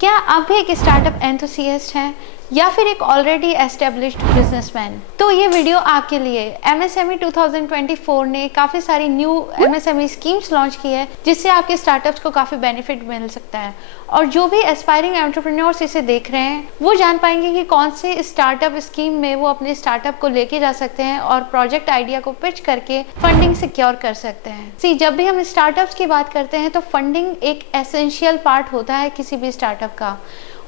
क्या आप भी एक स्टार्टअप एंथुसियास्ट हैं या फिर एक ऑलरेडी एस्टेब्लिश्ड बिजनेसमैन? तो ये वीडियो आपके लिए। एमएसएमई 2024 ने काफ़ी सारी न्यू एमएसएमई स्कीम्स लॉन्च की है जिससे आपके स्टार्टअप्स को काफ़ी बेनिफिट मिल सकता है, और जो भी एस्पायरिंग एंटरप्रेन्योर्स इसे देख रहे हैं वो जान पाएंगे कि कौन से स्टार्टअप स्कीम में वो अपने स्टार्टअप को लेके जा सकते हैं और प्रोजेक्ट आइडिया को पिच करके फंडिंग सिक्योर कर सकते हैं। जब भी हम स्टार्टअप्स की बात करते हैं तो फंडिंग एक एसेंशियल पार्ट होता है किसी भी स्टार्टअप का,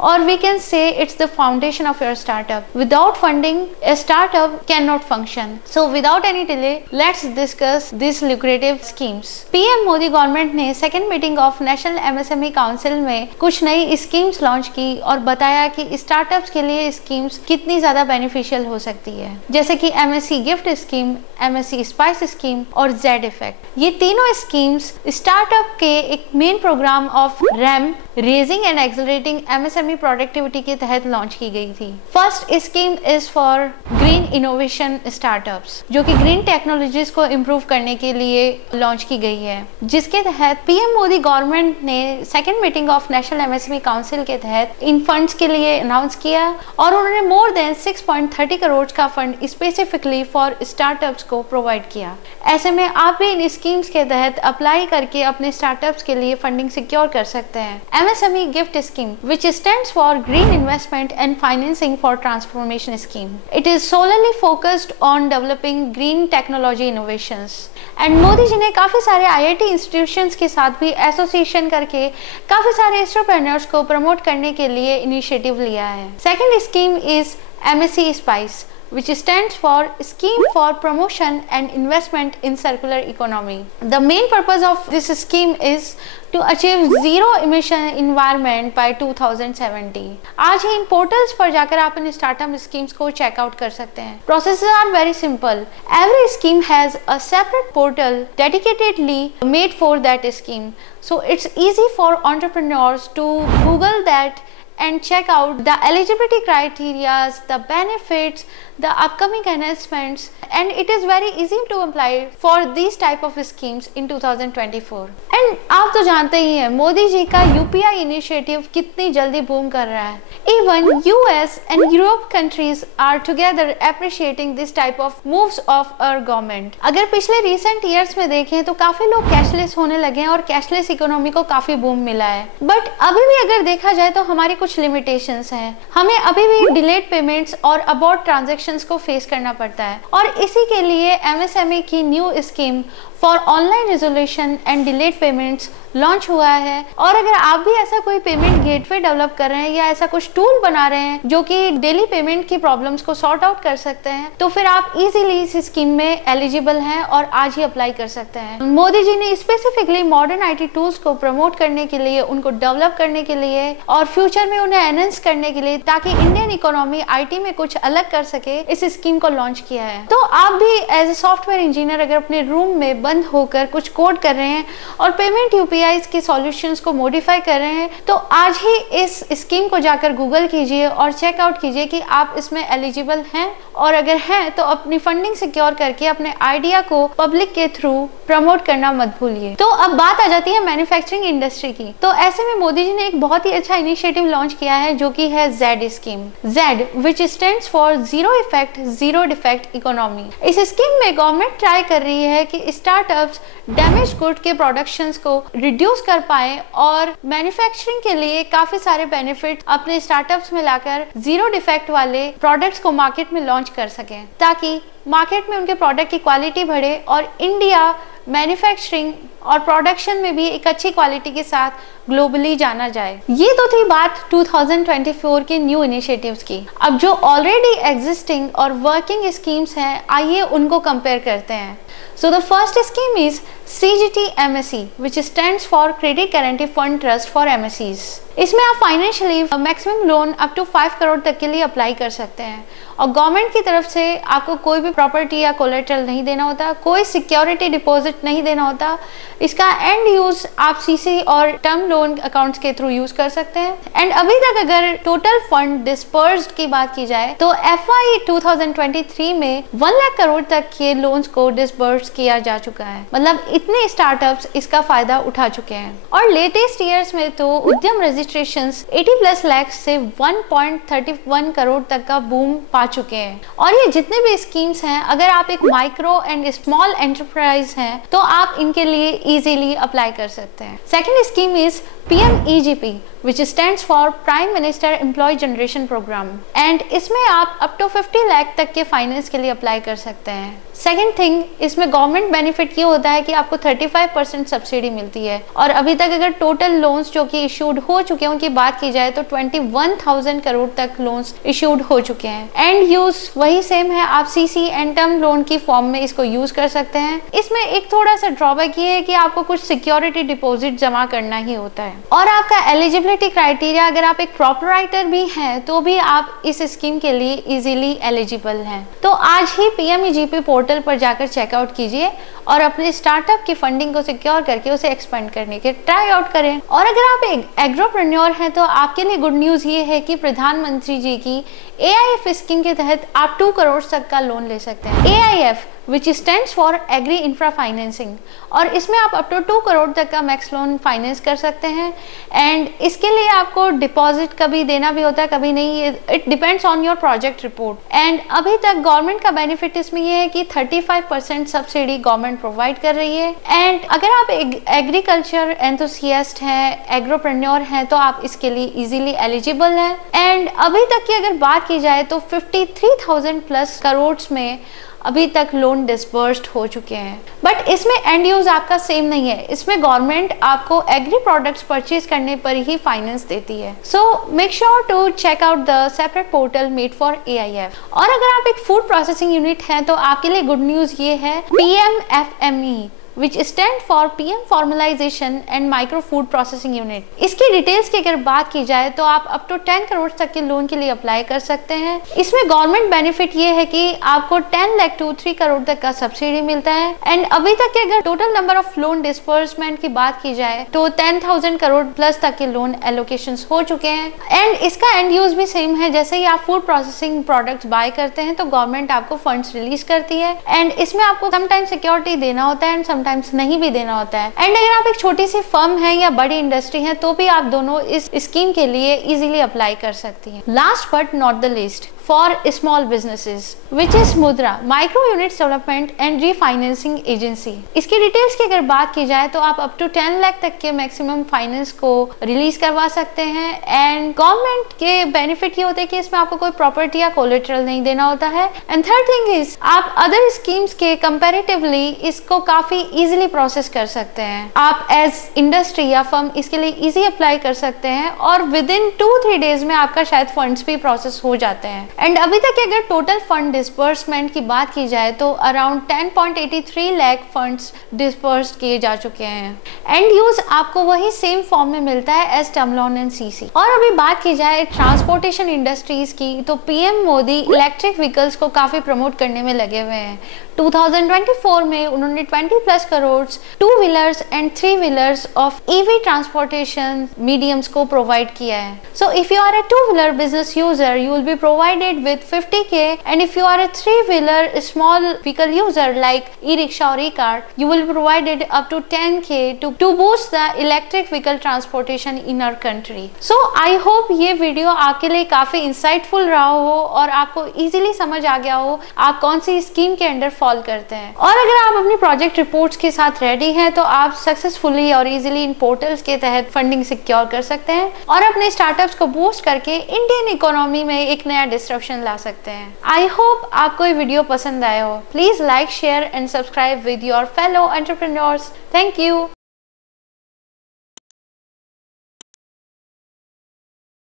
और we can say it's the foundation of your startup. Without funding, a startup cannot function. So without any delay, let's discuss these lucrative schemes. PM Modi government ने second meeting of national MSME council में कुछ नई schemes launch की और बताया कि startups के लिए स्कीम्स कितनी ज्यादा बेनिफिशियल हो सकती है, जैसे कि MSE gift scheme, MSE spice scheme और जेड इफेक्ट। ये तीनों स्कीम्स स्टार्टअप के एक main programme of RAM raising and accelerating MSME productivity के तहत लॉन्च की गई थी। First scheme is for green innovation startups, जो कि ग्रीन टेक्नोलॉजीज को इम्प्रूव करने के लिए लॉन्च की गई है, जिसके तहत पीएम मोदी गवर्नमेंट ने second meeting of national MSME council के तहत इन फंड्स के लिए अनाउंस किया और उन्होंने मोर देन 6.30 करोड़ का फंड स्पेसिफिकली फॉर स्टार्टअप्स को प्रोवाइड किया। ऐसे में आप भी इन स्कीम्स के तहत अप्लाई करके अपने स्टार्टअप्स के लिए फंडिंग सिक्योर कर सकते हैं। MSME gift scheme, which stands for Green Investment and Financing for Transformation Scheme. It is solely focused on developing green technology innovations. And Modi ji ने काफ़ी सारे IIT इंस्टीट्यूशंस के साथ भी एसोसिएशन करके काफ़ी सारे एंटरप्रेन्योर्स को प्रमोट करने के लिए इनिशिएटिव लिया है। Second scheme is MSE spice, which stands for Scheme for Promotion and Investment in Circular Economy. The main purpose of this scheme is to achieve zero emission environment by 2070. आज ही इन portals पर जाकर आप इन startup schemes को checkout कर सकते हैं। Processes are very simple. Every scheme has a separate portal dedicatedly made for that scheme. So it's easy for entrepreneurs to Google that and check out the eligibility criteria, the benefits, the upcoming enhancements, and it is very easy to apply for these type of schemes in 2024. And आप तो जानते ही हैं मोदी जी का UPI initiative कितनी जल्दी boom कर रहा है। Even US and Europe countries are together appreciating this type of moves of our government. अगर पिछले recent years में देखें तो काफी लोग कैशलेस होने लगे हैं और कैशलेस इकोनॉमी को काफी बूम मिला है, बट अभी भी अगर देखा जाए तो हमारी कुछ लिमिटेशंस हैं। हमें अभी भी डिलेड पेमेंट्स और अबॉर्ट ट्रांजैक्शंस को फेस करना पड़ता है, और इसी के लिए MSME की new scheme for online resolution and delayed payments launch हुआ है। और अगर आप भी ऐसा कोई पेमेंट गेटवे डेवलप कर रहे हैं या ऐसा कुछ टूल बना रहे हैं जो कि डेली पेमेंट की प्रॉब्लम्स को सॉर्ट आउट कर सकते हैं, तो फिर आप इजीली इस स्कीम में एलिजिबल हैं और आज ही अप्लाई कर सकते हैं। मोदी जी ने स्पेसिफिकली मॉडर्न IT टूल्स को प्रमोट करने के लिए, उनको डेवलप करने के लिए और फ्यूचर में उन्हें एनहांस करने के लिए, ताकि इंडियन इकोनॉमी IT में कुछ अलग कर सके, इस स्कीम को लॉन्च किया है। तो आप भी एज ए सॉफ्टवेयर इंजीनियर अगर अपने रूम में बंद होकर कुछ कोड कर रहे हैं और पेमेंट UPIs के सॉल्यूशंस को मॉडिफाई कर रहे हैं, तो आज ही इस स्कीम को जाकर गूगल कीजिए और चेकआउट कीजिए कि आप इसमें एलिजिबल हैं, और अगर हैं तो अपनी फंडिंग सिक्योर करके अपने आइडिया को पब्लिक के थ्रू प्रमोट करना मत भूलिए। तो अब बात आ जाती है मैन्युफैक्चरिंग इंडस्ट्री की। तो ऐसे में मोदी जी ने एक बहुत ही अच्छा इनिशिएटिव लॉन्च किया है जो कि है Z scheme. Z which stands for zero effect zero defect economy. इस स्कीम में गवर्नमेंट ट्राई कर रही है कि स्टार्टअप्स डैमेज गुड के प्रोडक्शंस को रिड्यूस कर पाए और मैन्युफैक्चरिंग के लिए काफी सारे बेनिफिट अपने स्टार्टअप्स में लाकर जीरो डिफेक्ट वाले प्रोडक्ट्स को मार्केट में लॉन्च कर सकें, ताकि मार्केट में उनके प्रोडक्ट की क्वालिटी बढ़े और इंडिया मैन्युफैक्चरिंग और प्रोडक्शन में भी एक अच्छी क्वालिटी के साथ ग्लोबली जाना जाए। ये तो थी बात 2024 के न्यू इनिशिएटिव्स की। अब जो ऑलरेडी एग्जिस्टिंग और वर्किंग स्कीम्स हैं, आइए उनको कंपेयर करते हैं। So the first scheme is CGT MSE, which stands for Credit Guarantee Fund Trust for MSEs. इसमें आप financially maximum loan up to 5 crore तक के लिए अप्लाई कर सकते हैं, और गवर्नमेंट की तरफ से आपको कोई भी प्रॉपर्टी या कोलेटरल नहीं देना होता, कोई सिक्योरिटी डिपॉजिट नहीं देना होता। इसका एंड यूज आप CC और टर्म लोन अकाउंट्स के थ्रू यूज कर सकते हैं। एंड अभी तक अगर टोटल फंड डिस्पर्स्ड की बात की जाए तो FY 2023 में 1 लाख करोड़ तक के लोन्स को डिस्पर्स किया जा चुका है। मतलब कितने स्टार्टअप्स इसका फायदा उठा चुके हैं। और लेटेस्ट ईयर्स में तो उद्यम रजिस्ट्रेशंस 80+ लाख से 1.31 करोड़ तक का बूम पा चुके हैं। और ये जितने भी स्कीम्स हैं, अगर आप एक माइक्रो एंड स्मॉल एंटरप्राइज हैं तो आप इनके लिए इजीली अप्लाई कर सकते हैं। Second scheme is PMEGP, which stands for Prime Minister Employee Generation Program, and इसमें आप अप टू 50 लाख तक के फाइनेंस के लिए अप्लाई कर सकते हैं। सेकेंड थिंग, इसमें गवर्नमेंट बेनिफिट ये होता है कि आपको 35% सब्सिडी मिलती है। और अभी तक अगर टोटल लोन्स जो कि इशूड हो चुके हैं उनकी बात की जाए तो 21,000 करोड़ तक लोन्स इशूड हो चुके हैं। एंड यूज वही सेम है, आप CC एंड टर्म लोन की फॉर्म में इसको यूज कर सकते हैं। इसमें एक थोड़ा सा ड्रॉबैक ये है कि आपको कुछ सिक्योरिटी डिपॉजिट जमा करना ही होता है। और आपका एलिजिबिलिटी क्राइटेरिया, अगर आप एक प्रोपराइटर भी हैं तो भी आप इस स्कीम के लिए इजीली एलिजिबल हैं। तो आज ही PMEGP पोर्टल पर जाकर चेकआउट कीजिए और अपने स्टार्टअप की फंडिंग को सिक्योर करके उसे एक्सपेंड करने के ट्राई आउट करें। और अगर आप एक एग्रोप्रेन्योर हैं तो आपके लिए गुड न्यूज ये है कि प्रधानमंत्री जी की AIF स्कीम के तहत आप 2 करोड़ तक का लोन ले सकते हैं। AIF which stands for Agri Infra Financing, और इसमें आप अप टू 2 करोड़ तक का मैक्स लोन फाइनेंस कर सकते हैं। एंड इसके लिए आपको डिपॉजिट कभी देना भी होता है, कभी नहीं, it depends on your project report. And अभी तक गवर्नमेंट का बेनिफिट इसमें ये है कि 35% सब्सिडी गवर्नमेंट प्रोवाइड कर रही है। एंड अगर आप एग्रीकल्चर एंथुसियास्ट हैं, एग्रोप्रेन्योर हैं, तो आप इसके लिए इजीली एलिजिबल हैं। एंड अभी तक की अगर बात की जाए तो 53,000+ करोड़ में अभी तक लोन डिस्बर्स्ड हो चुके हैं। बट इसमें एंड यूज आपका सेम नहीं है, इसमें गवर्नमेंट आपको एग्री प्रोडक्ट्स परचेज करने पर ही फाइनेंस देती है। So make sure to check out the separate portal made for AIF। और अगर आप एक फूड प्रोसेसिंग यूनिट हैं तो आपके लिए गुड न्यूज ये है PMFME, which stand for PM Formalization and Micro Food Processing Unit। इसकी डिटेल्स की अगर बात की जाए तो आप अप टू 10 करोड़ तक के लोन के लिए अप्लाई कर सकते हैं। इसमें गवर्नमेंट बेनिफिट ये है कि आपको 10 लाख to 3 करोड़ तक का सब्सिडी मिलता है। एंड अभी तक के अगर total number of loan disbursement की बात की जाए तो 10,000 करोड़ प्लस तक के लोन एलोकेशंस हो चुके हैं। एंड इसका एंड यूज भी सेम है, जैसे ही आप फूड प्रोसेसिंग प्रोडक्ट्स बाय करते हैं तो गवर्नमेंट आपको फंड्स रिलीज करती है। एंड इसमें आपको समटाइम सिक्योरिटी देना होता है एंड समटाइम्स नहीं भी देना होता है। एंड अगर आप एक छोटी सी फर्म है या बड़ी इंडस्ट्री है तो भी आप दोनों इस स्कीम के लिए इजीली अप्लाई कर सकती हैं। Last but not the least, for small businesses which is Mudra, micro units development and refinancing agency. इसकी डिटेल्स की अगर बात की जाए तो आप अप टू 10 लाख तक के मैक्सिमम फाइनेंस को रिलीज करवा सकते हैं। एंड गवर्नमेंट के बेनिफिट ये होते हैं कि इसमें आपको कोई प्रॉपर्टी या कोलेटरल नहीं देना होता है। एंड थर्ड थिंग इज, आप अदर स्कीम्स के कंपैरेटिवली इसको काफी इजीली प्रोसेस कर सकते हैं। आप एज इंडस्ट्री या फर्म इसके लिए इजी अप्लाई कर सकते हैं और विद इन 2-3 डेज में आपका शायद फंड्स भी प्रोसेस हो जाते हैं। एंड अभी तक अगर टोटल फंड डिस्बर्समेंट की बात की जाए तो अराउंड 10.83 लाख फंड्स डिस्बर्स्ड किए जा चुके हैं। एंड यूज आपको वही सेम फॉर्म में मिलता है as term loan and CC। और अभी बात की जाए ट्रांसपोर्टेशन इंडस्ट्रीज की तो PM मोदी इलेक्ट्रिक व्हीकल्स को काफी प्रमोट करने में लगे हुए हैं। 2024 में उन्होंने 20+ crore two wheelers and three wheelers of EV transportation mediums को प्रोवाइड किया है। So if you are a two wheeler business user you will be provided with 50K, and if you are a 3-wheeler small vehicle user like e-rickshaw or e-cart, you will be provided up to 10K to boost the electric vehicle transportation in our country. So I hope ये video आपके लिए काफी insightful रहा हो और आपको easily समझ आ गया हो आप कौन सी स्कीम के अंडर फॉल करते हैं। और अगर आप अपनी प्रोजेक्ट रिपोर्ट्स के साथ रेडी हैं तो आप सक्सेसफुली और इजीली इन पोर्टल्स के तहत फंडिंग सिक्योर कर सकते हैं और अपने स्टार्टअप्स को बूस्ट करके इंडियन इकोनॉमी में एक नया डिस्ट्रप्शन ला सकते हैं। आई होप आपको ये वीडियो पसंद आया हो। Please like, share and subscribe with your fellow entrepreneurs. Thank you.